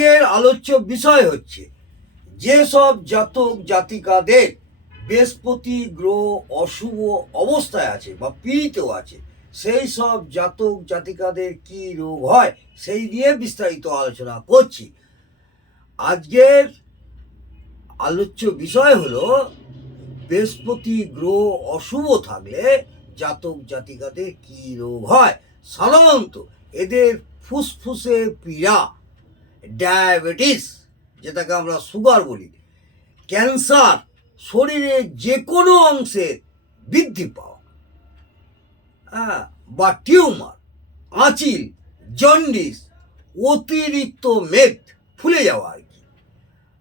এর আলোচ্য বিষয় হচ্ছে, যেসব জাতক জাতিকাদের বৃহস্পতি গ্রহ অশুভ অবস্থায় আছে বা পীড়িত আছে, সেই সব জাতক জাতিকাদের কি রোগ হয়, সেই নিয়ে বিস্তারিত আলোচনা করছি। আজকের আলোচ্য বিষয় হলো, বৃহস্পতি গ্রহ অশুভ থাকলে জাতক জাতিকাদের কি রোগ হয়? সাধারণত এদের ফুসফুসে পীড়া ডায়াবেটিস, যেটাকে আমরা সুগার বলি, ক্যান্সার শরীরের যে কোনো অংশের বৃদ্ধি পাওয়া হ্যাঁ বা টিউমার, আঁচিল, জন্ডিস, অতিরিক্ত মেদ ফুলে যাওয়া আর কি।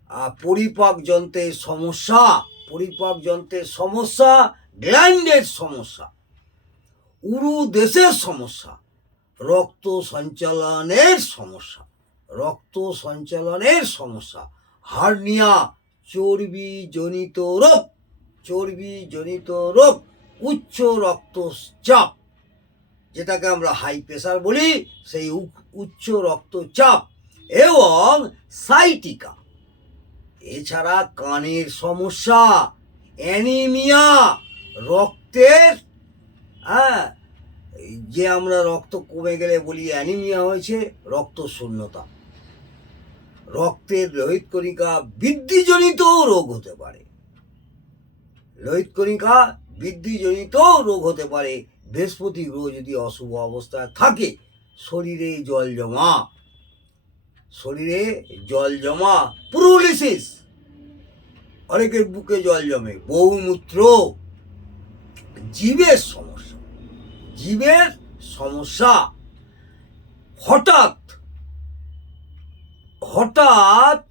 আর পরিপাক যন্ত্রের সমস্যা, পরিপাক যন্ত্রের সমস্যা, গ্ল্যান্ডের সমস্যা, উরু দেশের সমস্যা, রক্ত সঞ্চালনের সমস্যা। রক্ত সঞ্চালনের সমস্যা। হার্নিয়া চর্বি জনিত রোগ চর্বি জনিত রোগ, উচ্চ রক্তচাপ, যেটাকে আমরা হাই প্রেশার বলি, সেই উচ্চ রক্তচাপ এবং সাইটিকা। এছাড়া কানের সমস্যা, অ্যানিমিয়া, রক্তের হ্যাঁ যে আমরা রক্ত কমে গেলে বলি অ্যানিমিয়া হয়েছে রক্ত শূন্যতা রক্তের লোহিত কণিকা বৃদ্ধিজনিত রোগ হতে পারে। লোহিত কণিকা বৃদ্ধিজনিত রোগ হতে পারে। বৃহস্পতি গ্রহ যদি অশুভ অবস্থায় থাকে, শরীরে জল জমা। শরীরে জল জমা, পুরোলিসিস। অনেকের বুকে জল জমে, বহুমূত্র। জীবের সমস্যা। জীবের সমস্যা। হঠাৎ হঠাৎ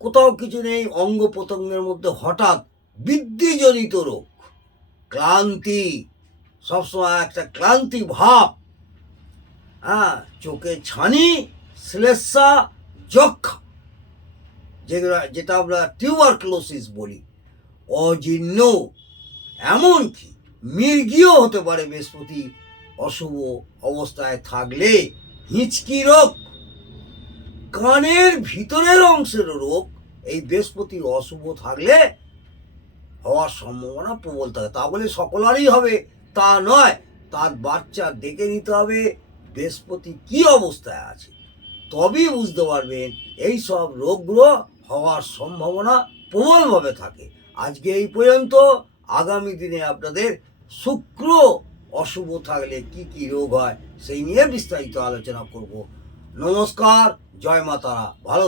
কোথাও কিছু নেই, অঙ্গ প্রত্যঙ্গের মধ্যে হঠাৎ বৃদ্ধিজনিত রোগ, ক্লান্তি, সবসময় একটা ক্লান্তি ভাব। হ্যাঁ চোখে ছানি, শ্লেষা, যক্ষা, যেগুলা, যেটা আমরা টিউবারক্লোসিস বলি। অজীর্ণ, এমনকি মির্গিও হতে পারে বৃহস্পতি অশুভ অবস্থায় থাকলে। হিঁচকি রোগ কানের ভিতরের অংশের রোগ এই বৃহস্পতি অশুভ থাকলে হওয়ার সম্ভাবনা প্রবল থাকে। তা বলে সকলেরই হবে, তা নয়, তার বাচ্চা দেখে নিতে হবে বৃহস্পতি কি অবস্থায় আছে। তবেই বুঝতে পারবেন এই সব রোগগুলো হওয়ার সম্ভাবনা প্রবলভাবে থাকে। আজকে এই পর্যন্ত, আগামী দিনে আপনাদের শুক্র অশুভ থাকলে কি কি রোগ হয় সেই নিয়ে বিস্তারিত আলোচনা করব। নমস্কার জয় মাতারা ভালো